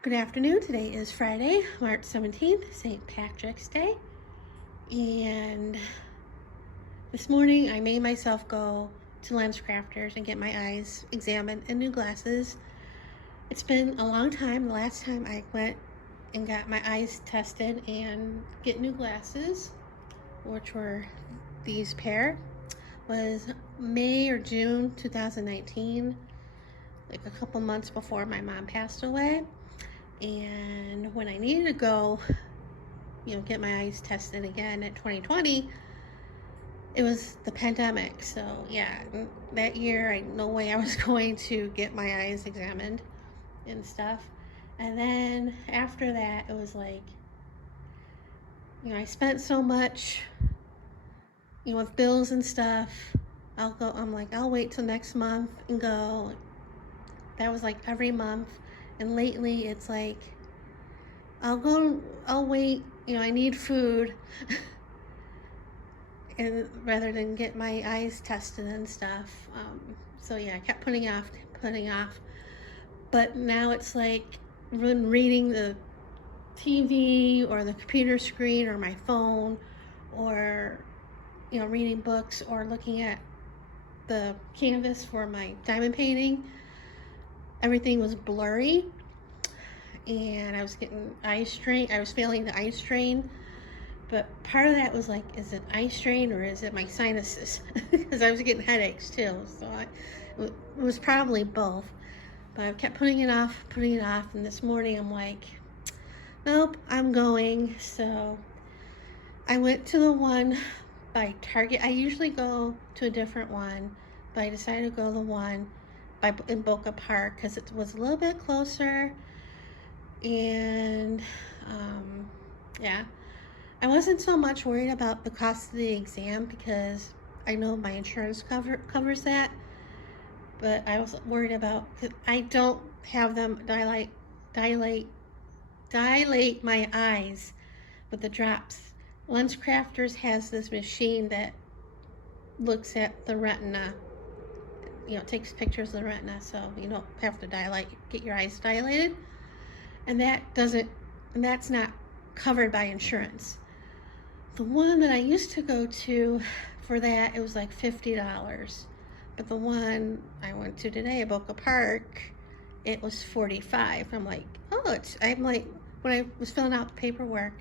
Good afternoon. Today is Friday, March 17th, St. Patrick's Day. And this morning I made myself go to LensCrafters and get my eyes examined and new glasses. It's been a long time. The last time I went and got my eyes tested and get new glasses, which were these pair, was May or June 2019, like a couple months before my mom passed away. And when I needed to go, get my eyes tested again at 2020, it was the pandemic. So yeah, that year, no way I was going to get my eyes examined and stuff. And then after that, it was like, I spent so much, with bills and stuff. I'm like, I'll wait till next month and go. That was like every month. And lately it's like, I'll wait, I need food. And rather than get my eyes tested and stuff. So yeah, I kept putting off. But now it's like when reading the TV or the computer screen or my phone, or, reading books or looking at the canvas for my diamond painting, everything was blurry. And I was getting eye strain. I was feeling the eye strain, but part of that was like, is it eye strain or is it my sinuses? Because I was getting headaches too, so it was probably both. But I kept putting it off, and this morning I'm like, nope, I'm going. So I went to the one by Target. I usually go to a different one, but I decided to go to the one in Boca Park because it was a little bit closer. And yeah, I wasn't so much worried about the cost of the exam because I know my insurance covers that, but I was worried about, because I don't have them dilate my eyes with the drops. LensCrafters has this machine that looks at the retina, takes pictures of the retina, so you don't have to get your eyes dilated. And that's not covered by insurance. The one that I used to go to for that, it was like $50. But the one I went to today at Boca Park, it was $45. I'm like, when I was filling out the paperwork,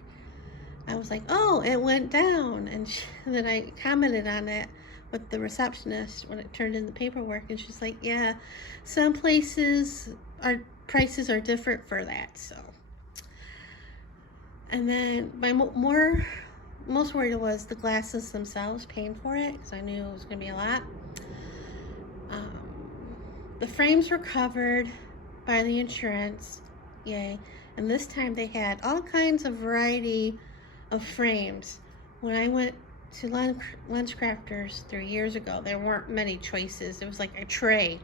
I was like, oh, it went down. And then I commented on that with the receptionist when it turned in the paperwork, and she's like, yeah, some places prices are different for that. So, and then my most worried was the glasses themselves, paying for it, because I knew it was going to be a lot. The frames were covered by the insurance, yay. And this time they had all kinds of variety of frames. When I went to LensCrafters 3 years ago, there weren't many choices. It was like a tray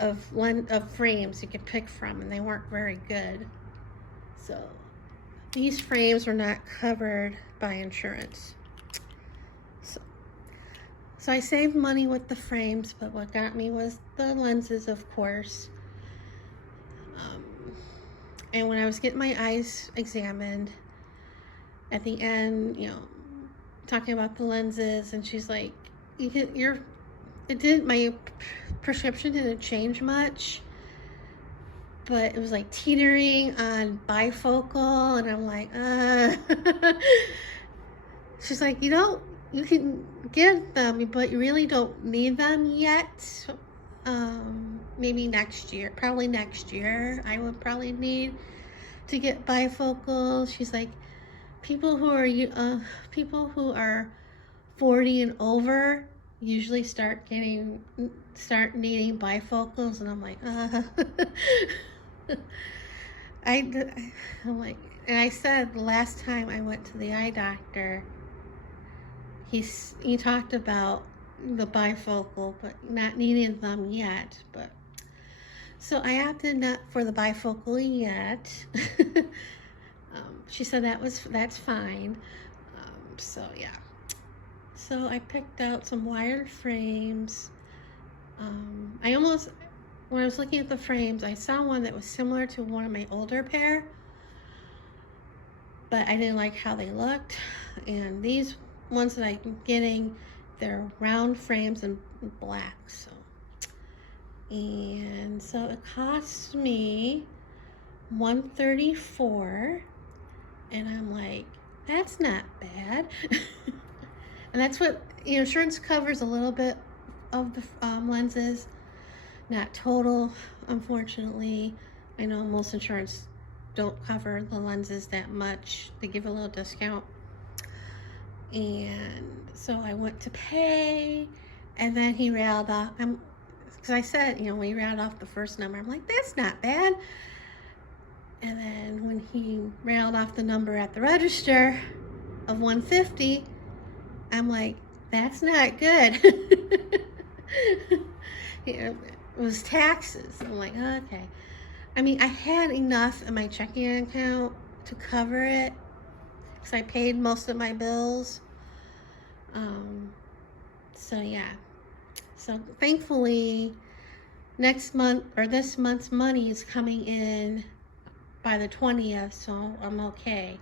of frames you could pick from, and they weren't very good. So these frames were not covered by insurance. So I saved money with the frames, but what got me was the lenses, of course. And when I was getting my eyes examined, at the end, talking about the lenses, and she's like, my prescription didn't change much, but it was like teetering on bifocal, and I'm like, She's like, you can get them, but you really don't need them yet. Maybe next year, probably next year, I would probably need to get bifocals. She's like, people who are 40 and over usually start needing bifocals, and I'm like, I'm like, and I said the last time I went to the eye doctor, he talked about the bifocal, but not needing them yet. But so I opted not for the bifocal yet. She said that's fine. So yeah. So I picked out some wired frames. when I was looking at the frames, I saw one that was similar to one of my older pair, but I didn't like how they looked. And these ones that I'm getting, they're round frames and black. So it costs me $134, and I'm like, that's not bad. And that's what, insurance covers a little bit of the lenses, not total, unfortunately. I know most insurance don't cover the lenses that much. They give a little discount. And so I went to pay, and then he railed off. Because I said, when he railed off the first number, I'm like, that's not bad. And then when he railed off the number at the register of $150, I'm like, that's not good. It was taxes. I'm like, okay. I mean, I had enough in my checking account to cover it because I paid most of my bills. So yeah. So thankfully, next month or this month's money is coming in by the 20th, so I'm okay.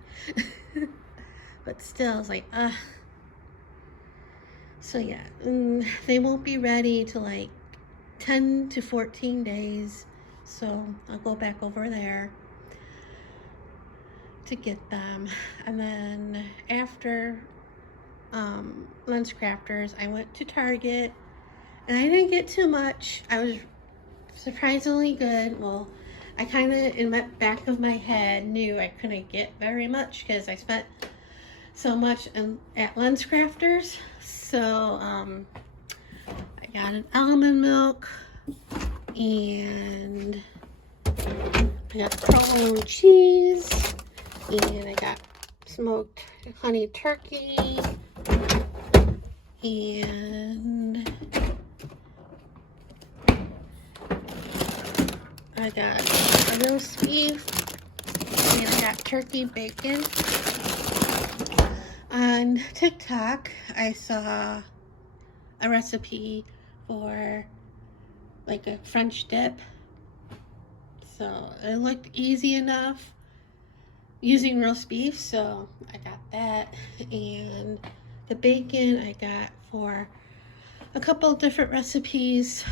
But still, it's like, ugh. So yeah, they won't be ready till like 10 to 14 days. So I'll go back over there to get them. And then after Lens Crafters, I went to Target, and I didn't get too much. I was surprisingly good. Well, I kind of, in the back of my head, knew I couldn't get very much because I spent so much at Lens Crafters. So I got an almond milk, and I got provolone cheese, and I got smoked honey turkey, and I got a roast beef, and I got turkey bacon. On TikTok, I saw a recipe for like a French dip. So it looked easy enough using roast beef, so I got that. And the bacon I got for a couple of different recipes.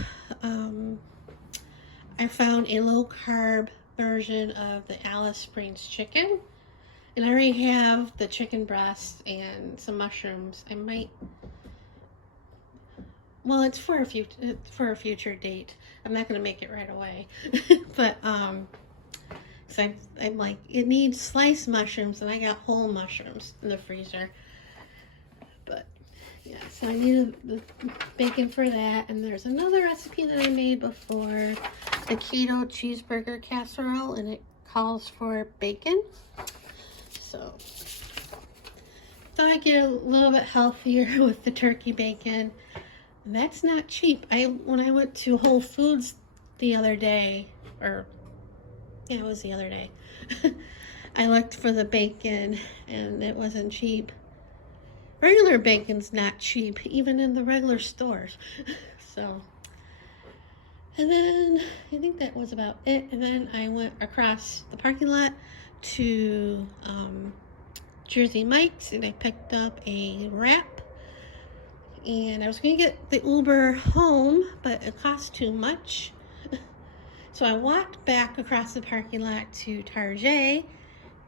I found a low carb version of the Alice Springs chicken, and I already have the chicken breast and some mushrooms. I might, well, it's for a future date. I'm not gonna make it right away. But so I'm like, it needs sliced mushrooms, and I got whole mushrooms in the freezer. But yeah, so I needed the bacon for that. And there's another recipe that I made before, the keto cheeseburger casserole, and it calls for bacon. So thought I'd get a little bit healthier with the turkey bacon. And that's not cheap. When I went to Whole Foods the other day, or yeah, it was the other day, I looked for the bacon, and it wasn't cheap. Regular bacon's not cheap, even in the regular stores. So, and then I think that was about it. And then I went across the parking lot to Jersey Mike's, and I picked up a wrap. And I was going to get the Uber home, but it cost too much. So I walked back across the parking lot to Target,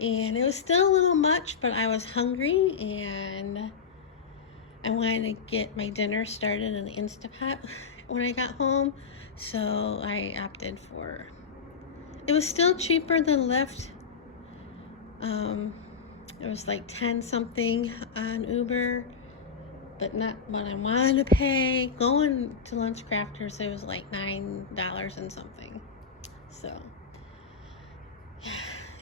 and it was still a little much, but I was hungry, and I wanted to get my dinner started in the Instapot when I got home. So I opted for, it was still cheaper than Lyft. It was like 10 something on Uber, but not what I wanted to pay. Going to Lunch Crafters, it was like $9 and something. So,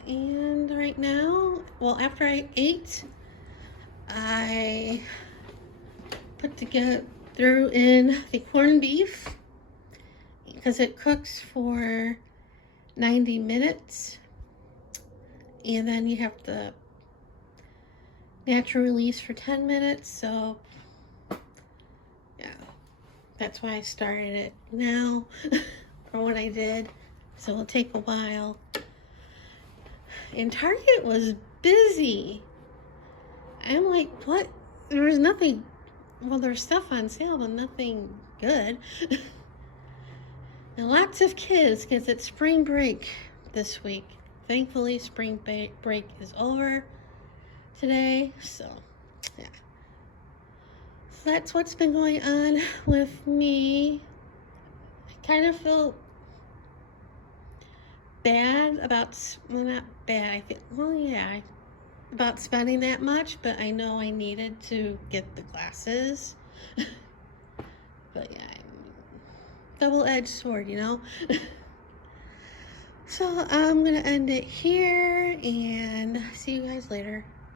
and right now, well, after I ate, I threw in the corned beef because it cooks for 90 minutes, and then you have the natural release for 10 minutes. So yeah, that's why I started it now. from what I did, so it'll take a while. And Target was busy. I'm like, what? There was nothing. Well, there's stuff on sale, but nothing good. And lots of kids, because it's spring break this week. Thankfully, spring break is over today, so yeah. So that's what's been going on with me. I kind of feel bad about, well, not bad, I think, well, yeah, about spending that much, but I know I needed to get the glasses. But yeah, double-edged sword, you know? So I'm gonna end it here and see you guys later.